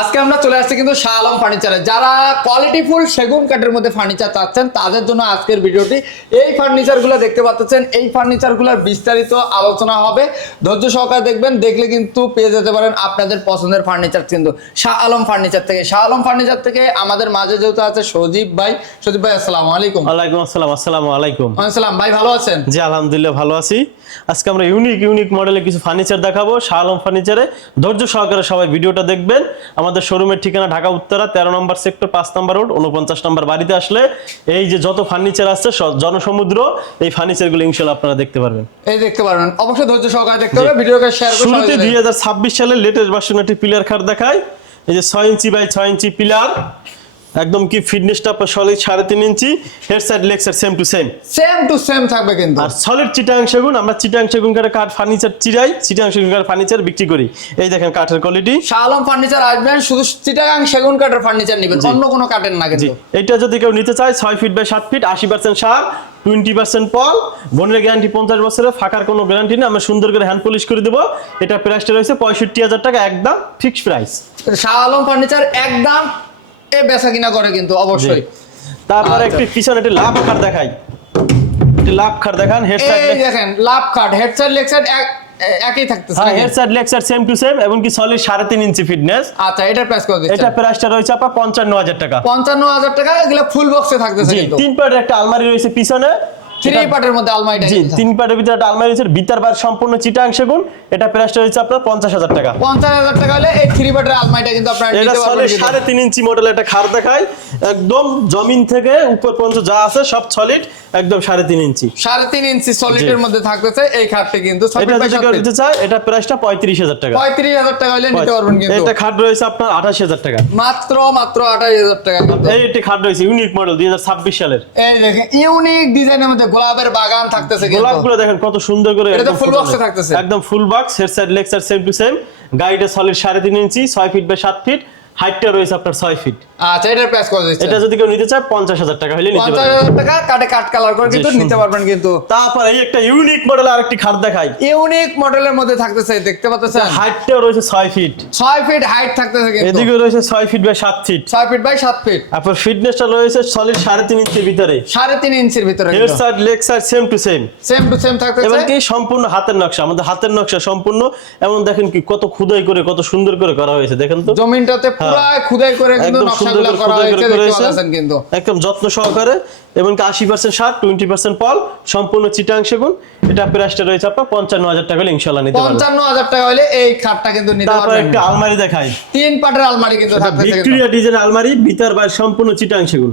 আজকে আমরা চলে আসছি কিন্তু শাহ আলম ফার্নিচারে। যারা কোয়ালিটিফুল সেগুন কাঠের মধ্যে ফার্নিচার চাচ্ছেন তাদের জন্য আজকের ভিডিওটি। এই ফার্নিচারগুলো দেখতে পাচ্ছেন, এই ফার্নিচারগুলোর বিস্তারিত আলোচনা হবে, ধৈর্য সহকারে দেখবেন, দেখলে কিন্তু পেয়ে যেতে পারেন আপনাদের পছন্দের ফার্নিচার কিন্তু শাহ আলম ফার্নিচার থেকে। শাহ আলম ফার্নিচার থেকে আমাদের মাঝে যেহেতু আছে সজীব ভাই। সজীব ভাই আসসালামু আলাইকুম। ওয়ালাইকুম আসসালাম। আসসালামু আলাইকুম। আসসালাম ভাই, ভালো আছেন? জি আলহামদুলিল্লাহ ভালো আছি। আজকে আমরা ইউনিক মডেলের কিছু ফার্নিচার দেখাবো শাহ আলম ফার্নিচারে। ধৈর্য সহকারে সবাই ভিডিওটা দেখবেন। আমাদের শোরুমের ঠিকানা ঢাকা উত্তরা 13 নম্বর সেক্টর 5 নম্বর রোড 49 নম্বর বাড়িতে আসলে এই যে যত ফার্নিচার আছে জনসমুদ্র, এই ফার্নিচারগুলো ইনশাআল্লাহ আপনারা দেখতে পারবেন। এই দেখতে পারবেন, অবশ্যই ধৈর্য সহকারে দেখতে হবে, ভিডিওকে শেয়ার করে। শুরুতে 2026 সালের লেটেস্ট ভার্সন একটি পিলার খাট দেখাই। এই যে 6 ইঞ্চি বাই 6 ইঞ্চি পিলার, একদম কি ফিটনেসটা আপনার সলিড 3.5 ইঞ্চি, head side leg side same to same থাকবে কিন্তু। আর সলিড চিটাং সেগুন, আমরা চিটাং সেগুন কাঠের কাঠ ফার্নিচার চিরাই, চিটাং সেগুন কাঠের ফার্নিচার বিক্রি করি। এই দেখেন কাঠের কোয়ালিটি। শাহ আলম ফার্নিচার আসবেন, শুধু চিটাগাং সেগুন কাঠের ফার্নিচার নেবেন, অন্য কোনো কাঠের না কিন্তু। এটা যদি কেউ নিতে চায় 6 ফিট বাই 7 ফিট, 80% সার, 20% পল, বোনের গ্যারান্টি 50 বছরের, ফাঁকার কোনো গ্যারান্টি নেই, আমরা সুন্দর করে হ্যান্ড পলিশ করে দেবো। এটা প্রাইসটা রয়েছে 65,000 টাকা, একদম fixed price. Shah Alam furniture একদম বেচা কিনা করে কিন্তু অবশ্যই। তারপরে একটি পিছনে একটি লাভ খাট দেখাই। একটি লাভ খাট দেখান, হেড সাইড দেখেন লাভ খাট, হেড সাইড লেগ সাইড একই থাকতেছে। হ্যাঁ, head side leg side same to same এবং কি সলিড 3.5 ইঞ্চি ফিটনেস। আচ্ছা, এটার প্রাইস কত দিচ্ছেন? এটা প্রাইসটা রয়েছে আপনার 55,000 টাকা। 55,000 টাকা। এগুলা ফুল বক্সে থাকতেছে কিন্তু। 3 পার্টের একটা আলমারি রয়েছে পিছনে, 3 পার্টের মধ্যে আলমারিটা। জি, 3 পার্টের ভিতরে একটা আলমারি রয়েছে, ভিতর বাইরে সম্পূর্ণ চিটাং সেগুন। এটা প্রাইসটা রয়েছে আপনার 50,000 টাকা। 50,000 টাকা হলে এই 3 পার্টের আলমারিটা কিন্তু আপনারা নিতে পারবেন। 3.5 ইঞ্চি মডেল একটা খাট দেখাই, একদম জমিন থেকে উপর পর্যন্ত যা আছে সব সলিড, একদম 3.5 ইঞ্চি। 3.5 ইঞ্চি সলিডের মধ্যে থাকতেছে এই খাটটি কিন্তু। এটা যদি কেউ নিতে চায় এটা প্রাইসটা 35,000 টাকা। 35,000 টাকা হলে নিতে পারবেন কিন্তু। এটা খাট রয়েছে আপনার 28,000 টাকা। মাত্র 28,000 টাকা কিন্তু। এই একটি খাট রয়েছে ইউনিক মডেল 2026 সালের। এই দেখেন ইউনিক ডিজাইনের মধ্যে গোলাপের বাগান থাকতেছে কিন্তু। গোলাপগুলো দেখেন কত সুন্দর করে, এটা তো ফুল বক্সে থাকতেছে, একদম full box, head side leg side same to same. গাইডে সলিড 3.5 ইঞ্চি, 6 ফিট বাই 7 ফিট, হাইটটা রয়েছে আপনার 6 ফিট। আচ্ছা, এটার প্রাইস কত দিচ্ছেন? এটা যদি কেউ নিতে চায় 50,000 টাকা হলে নিতে পারবেন। 50,000 টাকা কাটে কাট কালার করে কিন্তু নিতে পারবেন কিন্তু। তারপর এই একটা ইউনিক মডেল আরেকটি খাট দেখাই। ইউনিক মডেলের মধ্যে থাকতেছে, দেখতে পাচ্ছেন হাইটটা রয়েছে 6 ফিট। 6 ফিট হাইট থাকতেছে কিন্তু। এদিকে রয়েছে 6 feet by 7 feet. 6 feet by 7 feet. তারপর ফিটনেসটা রয়েছে সলিড 3.5 ইঞ্চির ভিতরে, 3.5 ইঞ্চির ভিতরে। Head side leg side same to same থাকতেছে। এবং কি সম্পূর্ণ হাতের নকশা, আমাদের হাতের নকশা সম্পূর্ণ। এমন দেখেন কি কত খুদাই করে, কত সুন্দর করে করা হয়েছে, দেখেন তো জমিনটাতে পুরো খুদাই করে কিন্তু নকশাগুলো করা হয়েছে, দেখতে পাচ্ছেন কিন্তু একদম যত্ন সহকারে। এবং কি 80% সার, 20% পল, সম্পূর্ণ চিটাং সেগুন। এটা প্রাইসটা রয়েছে আপনার 55,000 টাকা হলে ইনশাআল্লাহ নিতে পারবেন। 55,000 টাকা হলে এই খাটটা কিন্তু নিতে পারবেন। তারপর একটা আলমারি দেখাই, 3 পার্টের আলমারি কিন্তু থাকতেছে, ভিক্টোরিয়া ডিজাইন আলমারি, ভিতর বাইরে সম্পূর্ণ চিটাং সেগুন।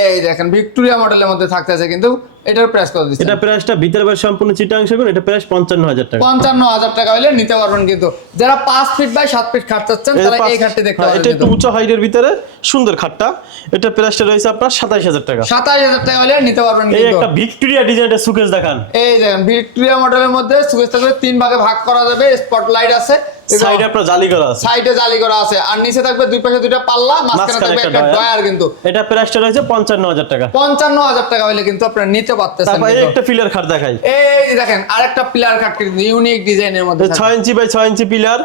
এই দেখেন ভিক্টোরিয়া মডেলের মধ্যে থাকতেছে কিন্তু। এটার প্রাইস কত দিচ্ছেন? এটা প্রাইসটা ভিতর বাইরে সম্পূর্ণ চিটাং সেগুন, এটা প্রাইস 55,000 টাকা। 55,000 টাকা হলে নিতে পারবেন কিন্তু। যারা 5 ফিট বাই 7 ফিট খাট চাচ্ছেন তারা এই খাটটি দেখতে পারেন। এটা একটু উঁচু হাইটের ভিতরে সুন্দর খাটটা। এটা প্রাইসটা রয়েছে আপনার 27,000 টাকা। 27,000 টাকা হলে নিতে পারবেন কিন্তু। এই একটা ভিক্টোরিয়া ডিজাইনের সুকেস দেখান। এই দেখেন ভিক্টোরিয়া মডেলের মধ্যে সুকেস থাকবে, 3 ভাগে ভাগ করা যাবে, স্পটলাইট আছে, সাইডে আপনার জালি করা আছে, সাইডে জালি করা আছে, আর নিচে থাকবে দুই পাশে দুইটা পাল্লা, মাঝখানে থাকবে একটা ডয়ার কিন্তু। এটা প্রাইসটা রয়েছে 55,000 টাকা। 55,000 টাকা হলে কিন্তু আপনারা নিতে পারতেছেন। তারপর এই একটা পিলার খাট দেখাই। এই দেখেন আরেকটা পিলার খাট কিন্তু ইউনিক ডিজাইনের মধ্যে 6 ইঞ্চি বাই 6 ইঞ্চি পিলার,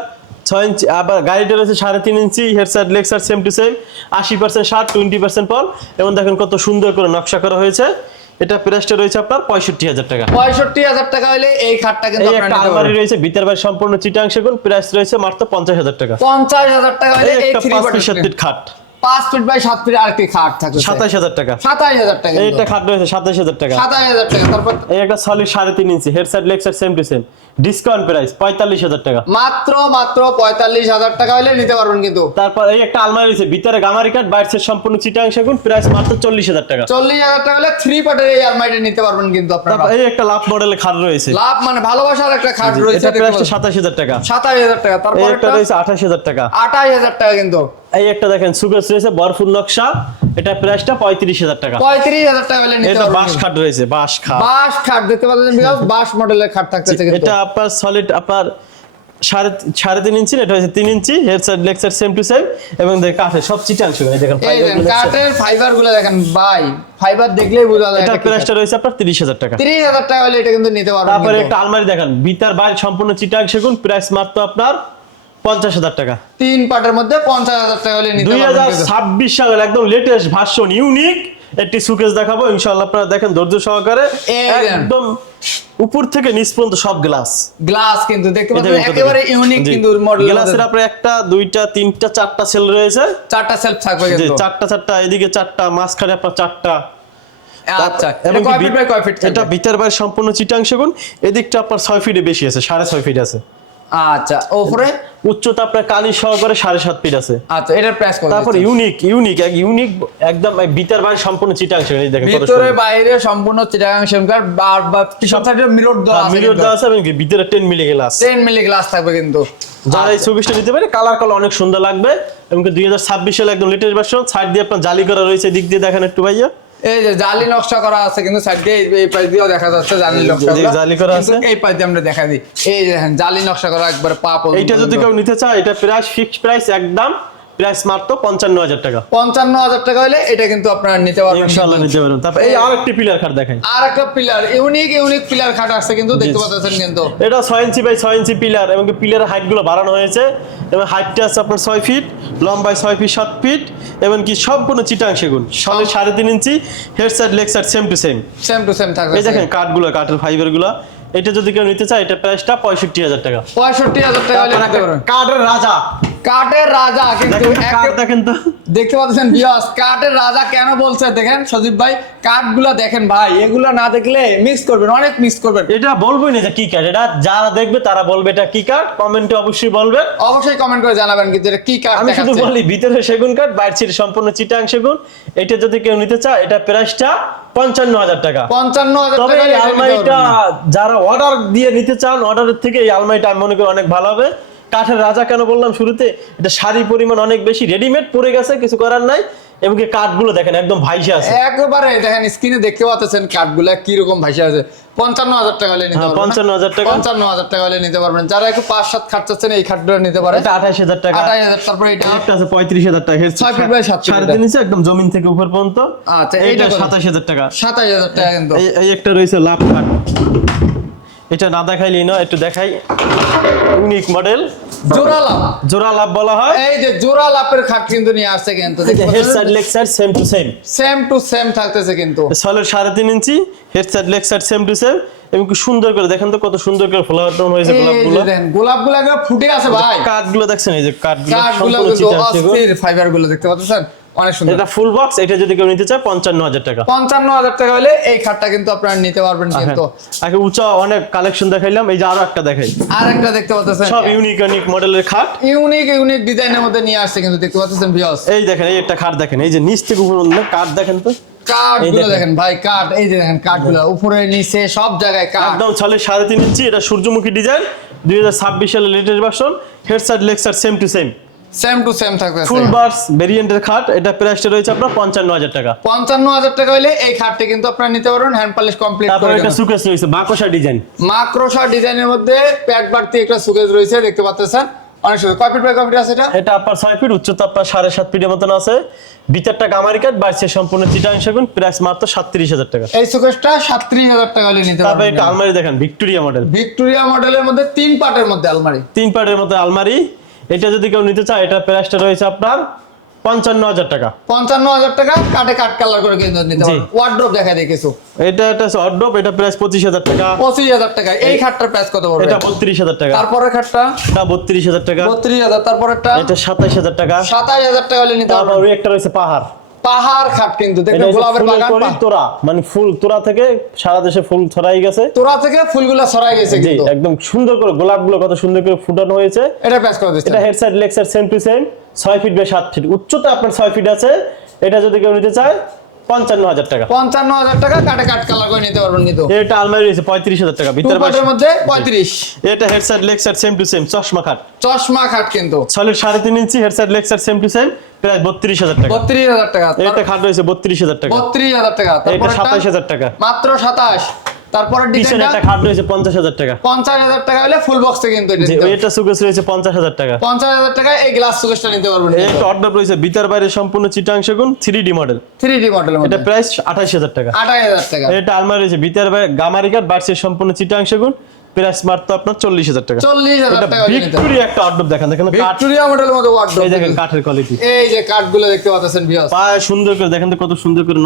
6 ইঞ্চি। আবার গাড়িটা রয়েছে 3.5 ইঞ্চি, head side leg side same to same, 80% শার্ট, 20% পল। এবং দেখেন কত সুন্দর করে নকশা করা হয়েছে। এটা প্রাইসটা রয়েছে আপনার 65,000 টাকা। 65,000 টাকা হলে এই খাটটা কিন্তু আপনারা নিতে পারবেন। আলমারি রয়েছে ভিতর বাইরে সম্পূর্ণ চিটাং সেগুন, প্রাইস রয়েছে মাত্র 50,000 টাকা। 50,000 টাকা হলে এই 3 5 ফিট 7 ফিট খাট, 5 ফিট বাই 7 ফিট আরেকটি খাট থাকবে 27,000 টাকা। 27,000 টাকা। এইটা খাট রয়েছে 27,000 টাকা। 27,000 টাকা। তারপর এই একটা সলিড 3.5 ইঞ্চি, head side leg side same to same, discount price 45,000 টাকা। মাত্র 45,000 টাকা হলে নিতে পারবেন কিন্তু। তারপর এই একটা আলমারি রয়েছে, ভিতরে গামারি কাঠ, বাইরে সম্পূর্ণ চিটাং সেগুন, প্রাইস মাত্র 40,000 টাকা। 40,000 টাকা হলে 3 পার্টের এই আলমারিটা নিতে পারবেন কিন্তু আপনারা। তারপর এই একটা লাভ মডেলের খাট রয়েছে, লাভ মানে ভালোবাসার একটা খাট রয়েছে, এটা প্রাইসটা 27,000 টাকা। 27,000 টাকা। তারপর এই একটা রয়েছে 28,000 টাকা। 28,000 টাকা কিন্তু। এই একটা দেখেন সুকেস রয়েছে বরফুল নকশা, এটা প্রাইসটা 35,000 টাকা। 35,000 টাকা হলে নিতে এটা পারবেন। বাঁশ খাট রয়েছে, বাঁশ খাট, বাঁশ খাট দেখতে পাচ্ছেন বিকজ বাঁশ মডেলের খাট থাকতেছে কিন্তু। এটা আপনার সলিড আপনার 3.5 ইঞ্চি, এটা হচ্ছে 3 ইঞ্চি, head side leg side same to same. এবং কাঠের সব চিটাং সেগুন, এই দেখেন কাঠের ফাইবার গুলো দেখেন ভাই, ফাইবার দেখলেই বোঝা যায়। এটা প্রাইসটা রয়েছে আপনার 30,000 টাকা। 30,000 টাকা হলে এটা কিন্তু নিতে পারবেন। তারপরে একটা আলমারি দেখেন, ভিতর বাইরে সম্পূর্ণ চিটাং সেগুন, প্রাইস মাত্র আপনার 50,000 টাকা। 3 পার্টের মধ্যে 50,000 টাকা হলে নিতে পারবেন। 2026 সালের একদম লেটেস্ট ভার্সন ইউনিক একটি সুকেস দেখাবো ইনশাআল্লাহ, আপনারা দেখেন ধৈর্য সহকারে। একদম উপর থেকে নিচ পর্যন্ত সব গ্লাস কিন্তু দেখতে পাচ্ছেন একেবারে ইউনিক কিন্তু মডেল। গ্লাসের আপনার একটা দুইটা তিনটা চারটা সেল রয়েছে, 4টা সেলফ থাকবে কিন্তু, চারটা এদিকে চারটা, মাঝখানে আপনার চারটা। আচ্ছা, এটা কয় ফিট বাই কয় ফিট? এটা ভিতর বাইরে সম্পূর্ণ চিটাং সেগুন। এদিকটা আপনার 6 ফিটে বেশি আছে, 6.5 ফিট আছে। আচ্ছা, উপরে উচ্চতা আপনার কালি সহকারে 7.5 ফিট আছে। আচ্ছা, এটার প্রাইস কত? তারপর ইউনিক একদম ভিতর বাইরে সম্পূর্ণ চিটাং সেগুন। এই দেখেন ভিতরে বাইরে সম্পূর্ণ চিটাগাং সেগুন, বা পিছন সাইডে মিরর দেওয়া আছে, মিরর দেওয়া আছে এবং ভিতরে 10 মিলি গ্লাস, 10 মিলি গ্লাস থাকবে কিন্তু। যারা এই সুকেসটা নিতে পারে কালার অনেক সুন্দর লাগবে এবং 2026 সালে একদম লেটেস্ট ভার্সন। সাইড দিয়ে আপনার জালি করা রয়েছে, দিক দিয়ে দেখেন একটু ভাইয়া, এই যে জালি নকশা করা আছে কিন্তু সাইড দিয়ে, এই পাশ দিয়েও দেখা যাচ্ছে জালি নকশা করা, জালি করা আছে। এই পাশ দিয়ে আমরা দেখা দিই, এই যে দেখেন জালি নকশা করা একবারে পা পর্যন্ত। এইটা যদি কেউ নিতে চায়, এটা প্রাইস ফিক্সড প্রাইস, একদম প্রাইস মাত্র 55,000 টাকা। 55,000 টাকা হলে এটা কিন্তু আপনারা নিতে পারবেন, ইনশাআল্লাহ নিতে পারবেন। তারপর এই আরেকটি পিলার খাট দেখেন, আরেকটা পিলার ইউনিক পিলার খাট আছে কিন্তু, দেখতে পাচ্ছেন কিন্তু এটা 6 ইঞ্চি বাই 6 ইঞ্চি পিলার এবং পিলারের হাইট গুলো বাড়ানো হয়েছে এবং হাইটটা আছে আপনার 6 ফিট, লম্বায় 6 ফিট 7 ফিট এবং কি সম্পূর্ণ চিটাং সেগুন, সবে 3.5 ইঞ্চি, head side leg side same to same থাকবে। এই দেখেন কাঠগুলো, কাঠের ফাইবার গুলো। এটা যদি কেউ নিতে চায়, এটা প্রাইসটা 65,000 টাকা। 65,000 টাকা হলে নিতে পারবেন। কাঠের রাজা কিন্তু দেখেন তো, দেখতে পাচ্ছেন ভিউয়ার্স, কাঠের রাজা কেন বলছে দেখেন সজীব ভাই, কাঠগুলা দেখেন ভাই, এগুলা না দেখলে মিস করবেন, অনেক মিস করবেন। এটা বলবোই না যে কি কাঠ, এটা যারা দেখবে তারা বলবে এটা কি কাঠ, কমেন্টে অবশ্যই বলবেন, অবশ্যই কমেন্ট করে জানাবেন কিন্তু এটা কি কাঠ। আমি শুধু বলি ভিতরে সেগুন কাঠ, বাইরে ছিল সম্পূর্ণ চিটাং সেগুন। এটা যদি কেউ নিতে চায়, এটা প্রাইসটা 55,000 টাকা। 55,000 তবে টাকা এই আলমারিটা যারা অর্ডার দিয়ে নিতে চান, অর্ডারের থেকে এই আলমারিটা আমি মনে করি অনেক ভালো হবে। কাঠের রাজা কেন বললাম শুরুতে, এটা শাড়ি পরিমাণ অনেক বেশি, রেডিমেড পড়ে গেছে, কিছু করার নাই এবং কি কাঠগুলো দেখেন একদম ভাইসে আছে, একবারে দেখেন স্ক্রিনে দেখতে পাচ্ছেন কাঠগুলা কি রকম ভাইসে আছে। 55,000 টাকা হলে নিতে পারবেন। 55,000 টাকা, 55,000 টাকা হলে নিতে পারবেন। যারা একটু 5-7 খাট চাচ্ছেন এই খাটগুলো নিতে পারেন। এটা 28,000 টাকা। 28,000। তারপরে এটা একটা আছে 35,000 টাকা, হেড 6 ফিট বাই 7 ফিট, 3.5 ইঞ্চি একদম জমিন থেকে উপর পর্যন্ত। আচ্ছা, এইটা 27,000 টাকা। 27,000 টাকা কিন্তু। এই একটা রয়েছে লাভ কাঠ, এটা না দেখাইলেই না, একটু দেখাই। ইউনিক মডেল, জোড়া লাভ বলা হয়। এই যে জোড়া লাভের খাট কিন্তু নিয়ে আসছে কিন্তু, head side leg side same to same থাকতেছে কিন্তু। সলিড 3.5 ইঞ্চি, head side leg side same to same এবং কি সুন্দর করে দেখেন তো, কত সুন্দর করে ফ্লাওয়ার টাউন হয়েছে গোলাপগুলো। দেখেন গোলাপগুলো একবার ফুটে আছে ভাই। কাঠগুলো দেখছেন, এই যে কাঠগুলো অস্থির ফাইবারগুলো দেখতে পাচ্ছেন, অনেক সুন্দর। এটা ফুল বক্স, এটা যদি কেউ নিতে চায় 55,000 টাকা। 55,000 টাকা হলে এই খাটটা কিন্তু আপনারা নিতে পারবেন কিন্তু। আগে উঁচা অনেক কালেকশন দেখাইলাম, এই যে আরো একটা দেখাই, আরেকটা দেখতে পাচ্ছেন, সব ইউনিক মডেলের খাট, ইউনিক ডিজাইনের মধ্যে নিয়ে আসছে কিন্তু, দেখতে পাচ্ছেন ভিউয়ার্স। এই দেখেন, এই একটা খাট দেখেন, এই যে নিচ থেকে উপর পর্যন্ত কাঠ দেখেন তো, কাঠগুলো দেখেন ভাই, কাঠ এই যে দেখেন কাঠগুলো উপরে নিচে সব জায়গায় কাঠ, একদম 3.5 ইঞ্চি। এটা সূর্যমুখী ডিজাইন, 2026 সালের latest version, head side leg side same to same থাকবে। ফুল বার্স ভেরিয়েন্টের খাট, এটা প্রাইসটা রয়েছে আপনার 55,000 টাকা। 55,000 টাকা হলে এই খাটটি কিন্তু আপনারা নিতে পারবেন, হ্যান্ড পলিশ কমপ্লিট তারপর করে। একটা সুকেস রয়েছে মাকড়সা ডিজাইন, মাকড়সা ডিজাইনের মধ্যে প্যাড বাড়তি একটা সুকেস রয়েছে, দেখতে পাচ্ছেন অনেক সুন্দর। কয় ফিট বাই কয় ফিট আছে এটা? এটা আপনার 6 ফিট, উচ্চতা আপনার 7.5 ফিটের মতন আছে। ভিতরটা গামারি কাঠ, বাইরে সম্পূর্ণ চিটাং সেগুন, প্রাইস মাত্র 37,000 টাকা। এই সুকেসটা 37,000 টাকা হলে নিতে তারপর পারবেন। একটা আলমারি দেখেন, ভিক্টোরিয়া মডেলের মধ্যে 3 পার্টের মধ্যে আলমারি, 3 পার্টের মধ্যে আলমারি। এটা যদি কেউ নিতে চায়, এটা প্রাইসটা রয়েছে আপনার 55,000 টাকা। 55,000 টাকা, কাটে কাট কালার করে কিন্তু নিতে পারবেন। ওয়ার্ড্রপ দেখা দেয় কিছু, এটা একটা অর্ডব, এটা প্রাইস 25,000 টাকা। 25,000 টাকা। এই খাটটার প্রাইস কত পড়বে? এটা 32,000 টাকা। তারপরের খাটটা এটা 32,000 টাকা। 32,000। তারপরেরটা এটা 27,000 টাকা। 27,000 টাকা হলে নিতে তারপর পারবেন। একটা রয়েছে পাহাড় খাট কিন্তু, দেখবেন গোলাপের বাগান, তোরা মানে ফুল তোরা থেকে সারা দেশে ফুল ছড়াই গেছে, তোরা থেকে ফুলগুলো ছড়াই গেছে কিন্তু, একদম সুন্দর করে গোলাপগুলো কত সুন্দর করে ফুটানো হয়েছে। এটা প্রাইস কত দিচ্ছেন? এটা head side leg side same to same, 6 feet by 7 feet, উচ্চতা আপনার 6 ফিট আছে। এটা যদি কেউ নিতে চায় 55,000 টাকা। 55,000 টাকা, কাটে কাট কালার করে নিতে পারবেন কিন্তু। এটা আলমারি রয়েছে 35,000 টাকা, ভিতরে পাটের মধ্যে 35। এটা head side leg side same to same, চশমা খাট কিন্তু সলিড 3.5 ইঞ্চি, head side leg side same to same, প্রায় 32,000 টাকা। 32,000 টাকা। এটা খাট রয়েছে 32,000 টাকা। 32,000 টাকা। এটা 27,000 টাকা, মাত্র 27। তারপরে পিছনে একটা খাট রয়েছে 50,000 টাকা। 50,000 টাকা হলে ফুল বক্সে কিন্তু এটা সুকেস রয়েছে 50,000 টাকা। 50,000 টাকা এই গ্লাস সুকেসটা নিতে পারবেন। একটা অর্ডার রয়েছে ভিতর বাইরে সম্পূর্ণ চিটাং সেগুন, 3D মডেল। 3D মডেলের মধ্যে এটা প্রাইস 28,000 টাকা। 28,000 টাকা। এটা আলমারি রয়েছে ভিতর বাইরে গামারি কাঠ, বাইরে সম্পূর্ণ চিটাং সেগুন, প্রাইস মাত্র আপনার 40,000 টাকা। 40,000 টাকা। ভিক্টোরিয়া একটা ওয়ার্ডরোব দেখেন, দেখেন ভিক্টোরিয়া মডেলের মধ্যে ওয়ার্ডরোব, এই দেখেন কাঠের কোয়ালিটি, এই যে কাঠগুলো দেখতে পাচ্ছেন ভিউয়ার্স, পায় সুন্দর করে দেখেন তো কত সুন্দর করে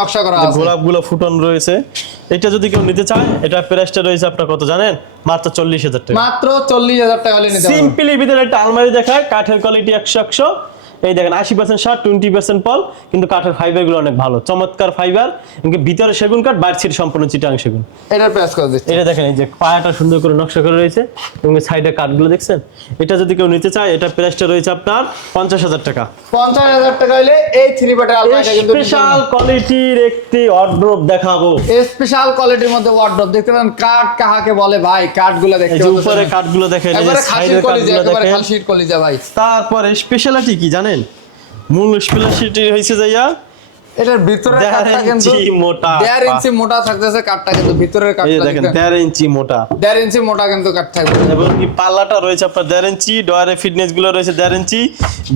নকশা করা আছে, গোলাপগুলো ফুটানো রয়েছে। এটা যদি কেউ নিতে চায়, এটা প্রাইসটা রয়েছে আপনার কত জানেন, মাত্র 40,000 টাকা। মাত্র 40,000 টাকা হলে নিতে পারবেন। সিম্পলি ভিতরে একটা আলমারি দেখায়, কাঠের কোয়ালিটি 100 এই দেখেন 80% শার্ট 20% পল, কিন্তু কাঠের ফাইবার গুলো অনেক ভালো, চমৎকার ফাইবার, কিন্তু ভিতরে সেগুন কাঠ, বাইরে ছিট সম্পূর্ণ চিটাং সেগুন। এটার প্রাইস কত দিচ্ছেন? এটা দেখেন এই যে পায়াটা সুন্দর করে নকশা করে রয়েছে এবং সাইডে কাঠগুলো দেখছেন। এটা যদি কেউ নিতে চায়, এটা প্রাইসটা রয়েছে আপনার 50,000 টাকা। 50,000 টাকা হলে এই 3 বাটের আলমারিটা কিন্তু স্পেশাল কোয়ালিটির একটি ওয়ার্ডরোব দেখাবো। স্পেশাল কোয়ালিটির মধ্যে ওয়ার্ডরোব দেখতে পারেন। কাঠ কাহাকে বলে ভাই, কাঠগুলো দেখতে এই যে উপরে কাঠগুলো দেখেন, এই যে সাইডের কাঠগুলো দেখেন, খাসির কলিজা ভাই। তারপরে স্পেশালিটি কি জানেন, মূল স্পেশালিটি হইছে যাইয়া এটার ভিতরে কাঠটা কিন্তু 1.5 ইঞ্চি মোটা, 1.5 ইঞ্চি মোটা থাকতেছে কাঠটা, কিন্তু ভিতরের এই কাঠটা দেখেন দেখেন 1.5 ইঞ্চি মোটা, 1.5 ইঞ্চি মোটা কিন্তু কাঠ থাকবে। এবং কি পাল্লাটা রয়েছে আপনার 1.5 ইঞ্চি, ডয়ারে ফিটনেস গুলো রয়েছে 1.5 ইঞ্চি,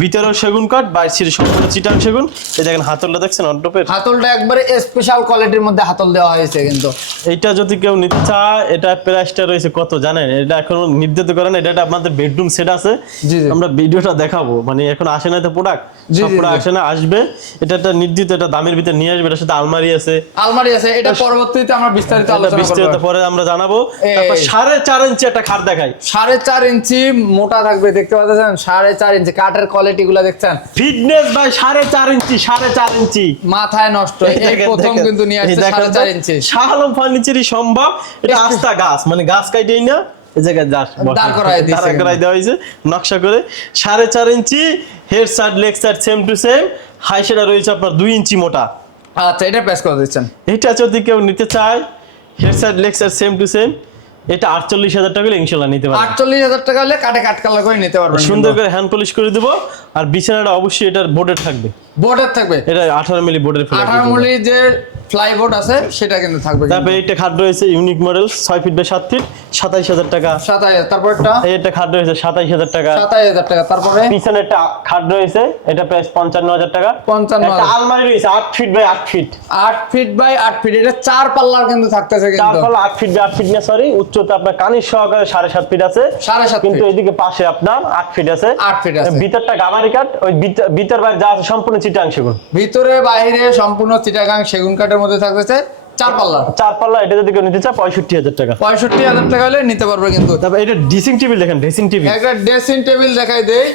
ভিতরেও সেগুন কাঠ, বাইরে ছিট সম্পূর্ণ চিটাং সেগুন। এই দেখেন হাতলটা দেখছেন অন্ডপের, হাতলটা একবারে স্পেশাল কোয়ালিটির মধ্যে হাতল দেওয়া হয়েছে কিন্তু। এইটা যদি কেউ নিতে চায়, এটা প্রাইসটা রয়েছে কত জানেন, এটা এখনো নির্ধারিত করেন, এটা আমাদের বেডরুম সেট আছে, জি জি, আমরা ভিডিওটা দেখাবো, মানে এখন আসে না তো প্রোডাক্ট, জি, সব জি, প্রোডাক্ট জি। আসে না, আসবে, এটা একটা নির্দিষ্ট একটা দামের ভিতরে নিয়ে আসবে, এটার সাথে আলমারি আছে, আলমারি আছে, এটা পরবর্তীতে আমরা বিস্তারিত এটা আলোচনা বিস্তারিত করব। পরে আমরা জানাবো। তারপর 4.5 ইঞ্চি একটা খাট দেখাই, 4.5 ইঞ্চি মোটা থাকবে, দেখতে পাচ্ছেন 4.5 ইঞ্চি কাঠের কোয়ালিটি গুলো দেখছেন, ফিটনেস ভাই 4.5 ইঞ্চি, 4.5 ইঞ্চি মাথায় নষ্ট। এই প্রথম কিন্তু নিয়ে আসছে 4.5 ইঞ্চি। শাহ আলম ফার্নিচারই সম্ভব, এটা আস্থা গাছ, মানে গাছ কাটেই না, এই জায়গায় দাঁড় করায় দিয়েছে, দাঁড় করায় দেওয়া হয়েছে নকশা করে। 4.5 ইঞ্চি head side leg side same to same, high সেটা রয়েছে আপনার 2 ইঞ্চি মোটা। আচ্ছা, এটা প্রেস করে দিচ্ছেন। এটা যদি কেউ নিতে চায়, head side leg side same to same, এটা 48,000 টাকা হলে ইনশাআল্লাহ নিতে পারবেন। 48,000 টাকা হলে কাটে কাট কালার করে নিতে পারবেন, সুন্দর করে হ্যান্ড পলিশ করে দেবো। আর বিছানাটা অবশ্যই এটার বোর্ডের থাকবে, বোর্ডের থাকবে, এটা 18 মিলি বোর্ডের 18 মিলি যে ফ্লাইবোর্ড আছে সেটা কিন্তু থাকবে। তারপরে এইটা খাট রয়েছে unique model 6 feet by 7 feet, 27,000 টাকা। 27,000। তারপরটা এইটা খাট রয়েছে 27,000 টাকা। 27,000 টাকা। তারপরে পিছনে একটা খাট রয়েছে, এটা প্রাইস 55,000 টাকা। 55,000। একটা আলমারি রয়েছে 8 feet by 8 feet, 8 feet by 8 feet, এটা 4 পাল্লার কিন্তু থাকতেছে কিন্তু। 4 পাল্লা 8 ফিট বাই 8 ফিট না, সরি, উচ্চতা আপনার কানির সহকারে 7.5 ফিট আছে, 7.5 কিন্তু ফিট, এদিকে পাশে আপনার 8 ফিট আছে, 8 ফিট আছে। ভিতরটা গামারি কাঠ, ওই ভিতর বাইরে যা আছে সম্পূর্ণ চিটাং সেগুন। ভিতরে বাইরে সম্পূর্ণ চিটাগাং সেগুন কাঠের মধ্যে থাকতেছে 4 পাল্লা। 4 পাল্লা, এটা যদি কেউ নিতে চায় 65,000 টাকা। 65,000 টাকা হলে নিতে পারবে কিন্তু। তারপর এটা ড্রেসিং টেবিল দেখেন, ড্রেসিং টেবিল, একটা ড্রেসিং টেবিল দেখাই দেই,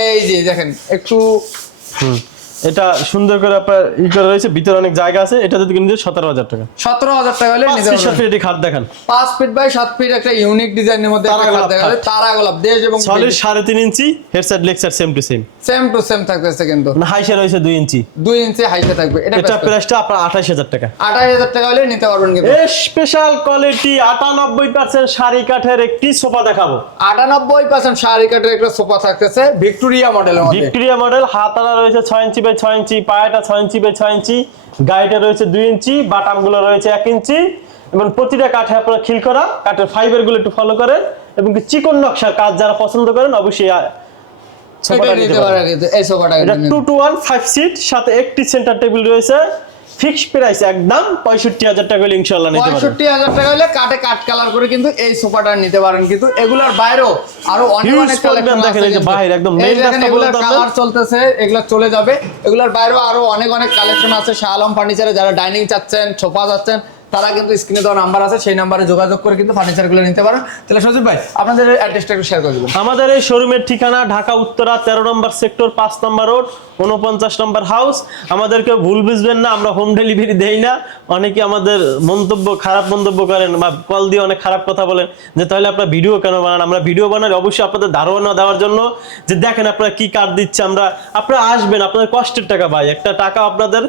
এই যে দেখেন একটু এটা সুন্দর করে আপনার ই করে রয়েছে, ভিতরে অনেক জায়গা আছে, এটা যদি কিনতে 17,000 টাকা। 17,000 টাকা হলে নিতে 5 পারবেন। ফিট খাট দেখেন, 5 ফিট বাই 7 ফিট একটা ইউনিক ডিজাইনের মধ্যে একটা খাট দেখা যায়, তারা গোলাপ দেশ এবং সলিড 3.5 ইঞ্চি, head side leg side same to same, same to same থাকতেছে কিন্তু। না হাইসে রয়েছে 2 ইঞ্চি, 2 ইঞ্চি হাইটে থাকবে। এটা এটা প্রাইসটা আপনার 28,000 টাকা। 28,000 টাকা হলে নিতে পারবেন কিন্তু। স্পেশাল কোয়ালিটি 98% শাড়ি কাঠের একটি সোফা দেখাবো। 98% শাড়ি কাঠের একটা সোফা থাকতেছে ভিক্টোরিয়া মডেলের মধ্যে। ভিক্টোরিয়া মডেল, হাতাটা রয়েছে 6 inch by 6 inch, পায়াটা 6 inch by 6 ইঞ্চি, গাড়িটা রয়েছে 2 ইঞ্চি, বাটামগুলো রয়েছে 1 ইঞ্চি, এবং প্রতিটা কাঠে আপনারা খিল করা, কাঠের ফাইবার গুলো একটু ফলো করেন, এবং চিকন নকশার কাজ যারা পছন্দ করেন অবশ্যই সোফাটা নিতে পারেন। এই সোফাটা এটা 2 to 1 5 সিট, সাথে একটি সেন্টার টেবিল রয়েছে, ফিক্স প্রাইস একদম 65,000 টাকা হলে ইনশাআল্লাহ নিতে পারবেন। 65,000 টাকা হলে কাটে কাট কালার করে কিন্তু এই সোফাটা নিতে পারেন কিন্তু। এগুলার বাইরেও আরো অনেক অনেক কালেকশন দেখেন, এই যে বাইরে একদম মেইন রাস্তা বলে কালার চলতেছে, এগুলা চলে যাবে। এগুলার বাইরেও আরো অনেক অনেক কালেকশন আছে শাহ আলম ফার্নিচারে। যারা ডাইনিং চাচ্ছেন, সোফা চাচ্ছেন, তারা কিন্তু স্ক্রিনে দেওয়া নাম্বার আছে, সেই নাম্বারে যোগাযোগ করে কিন্তু ফার্নিচারগুলো নিতে পারেন। তাহলে সজীব ভাই আপনাদের অ্যাড্রেসটা একটু শেয়ার করে দিবেন। আমাদের এই শোরুমের ঠিকানা ঢাকা উত্তরা 13 নম্বর সেক্টর 5 নম্বর রোড 49 নম্বর হাউস। আমাদেরকে ভুল বুঝবেন না, আমরা হোম ডেলিভারি দেই না। অনেকে আমাদের খারাপ মন্তব্য করেন বা কল দিয়ে অনেক খারাপ কথা বলেন যে তাহলে আপনারা ভিডিও কেন বানান। আমরা ভিডিও বানাই অবশ্যই আপনাদের ধারণা দেওয়ার জন্য, যে দেখেন আপনারা কি কার্ড দিচ্ছে, আপনারা আসবেন, আপনাদের কষ্টের টাকা ভাই, একটা টাকা আপনাদের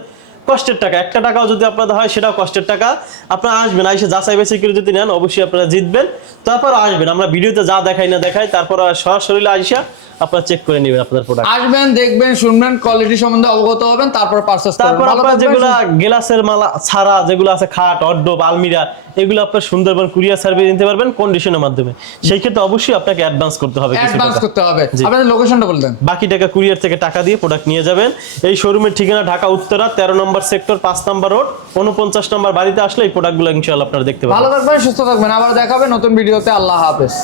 কষ্টের টাকা, একটা টাকাও যদি আপনাদের হয় সেটাও কষ্টের টাকা। আপনারা আসবেন, এসে যাচাই বাছাই করে যদি নেন অবশ্যই আপনারা জিতবেন। তারপর আসবেন, আমরা ভিডিওতে যা দেখাই না দেখাই, তারপর সরাসরি আইসা আপনারা চেক করে নেবেন আপনাদের প্রোডাক্ট। আসবেন, দেখবেন, শুনবেন, কোয়ালিটি সম্বন্ধে অবগত হবেন, তারপর পারচেজ করবেন। তারপর আপনারা যেগুলো গ্লাসের মালা ছাড়া যেগুলো আছে, খাট, অর্ডব, আলমিরা, এগুলো আপনারা সুন্দরবন কুরিয়ার সার্ভিস নিতে পারবেন কন্ডিশনের মাধ্যমে। সেই ক্ষেত্রে অবশ্যই আপনাকে অ্যাডভান্স করতে হবে, অ্যাডভান্স করতে হবে। আপনাদের লোকেশনটা বলে দেন। বাকি টাকা কুরিয়ার থেকে টাকা দিয়ে প্রোডাক্ট নিয়ে যাবেন। এই শোরুমের ঠিকানা Dhaka Uttara 13 number number sector 5 number road 49 number বাড়িতে আসলে এই প্রোডাক্টগুলো ইনশাআল্লাহ আপনারা দেখতে পাবেন। ভালো থাকবেন, সুস্থ থাকবেন, আবার দেখাবে নতুন ভিডিওতে। আল্লাহ হাফেজ।